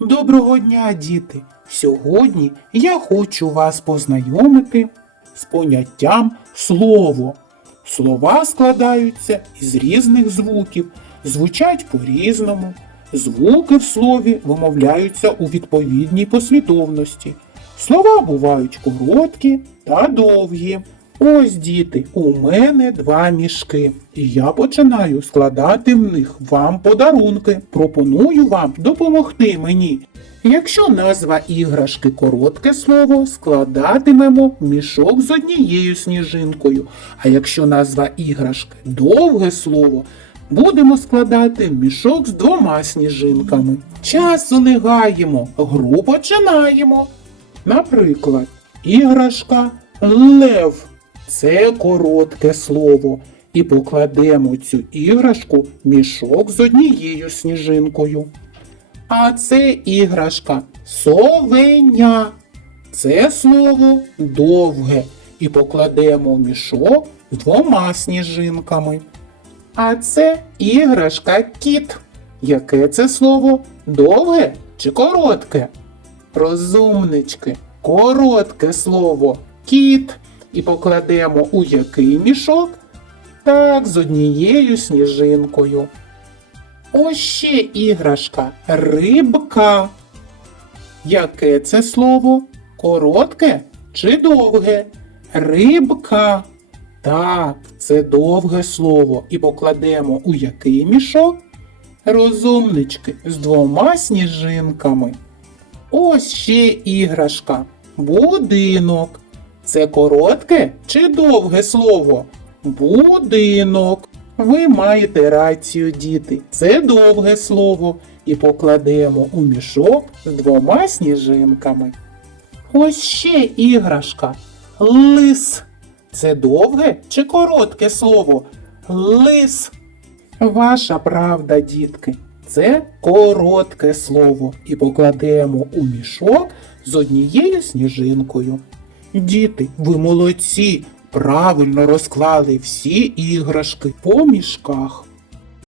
Доброго дня, діти! Сьогодні я хочу вас познайомити з поняттям слово. Слова складаються із різних звуків, звучать по-різному. Звуки в слові вимовляються у відповідній послідовності. Слова бувають короткі та довгі. Ось, діти, у мене два мішки, і я починаю складати в них вам подарунки. Пропоную вам допомогти мені. Якщо назва іграшки коротке слово, складатимемо мішок з однією сніжинкою. А якщо назва іграшки довге слово, будемо складати мішок з двома сніжинками. Часу не гаємо, гру починаємо. Наприклад, іграшка лев це коротке слово. І покладемо цю іграшку мішок з однією сніжинкою. А це іграшка совеня. Це слово довге. І покладемо в мішок двома сніжинками. А це іграшка кіт. Яке це слово? Довге чи коротке? Розумнички, коротке слово кіт. І покладемо у який мішок? Так, з однією сніжинкою. Ось ще іграшка рибка. Яке це слово? Коротке чи довге? Рибка. Так, це довге слово. І покладемо у який мішок? Розумнички з двома сніжинками. Ось ще іграшка. Будинок. Це коротке чи довге слово? Будинок. Ви маєте рацію, діти. Це довге слово. І покладемо у мішок з двома сніжинками. Ось ще іграшка. Лис. Це довге чи коротке слово? Лис. Ваша правда, дітки. Це коротке слово. І покладемо у мішок з однією сніжинкою. Діти, ви молодці! Правильно розклали всі іграшки по мішках.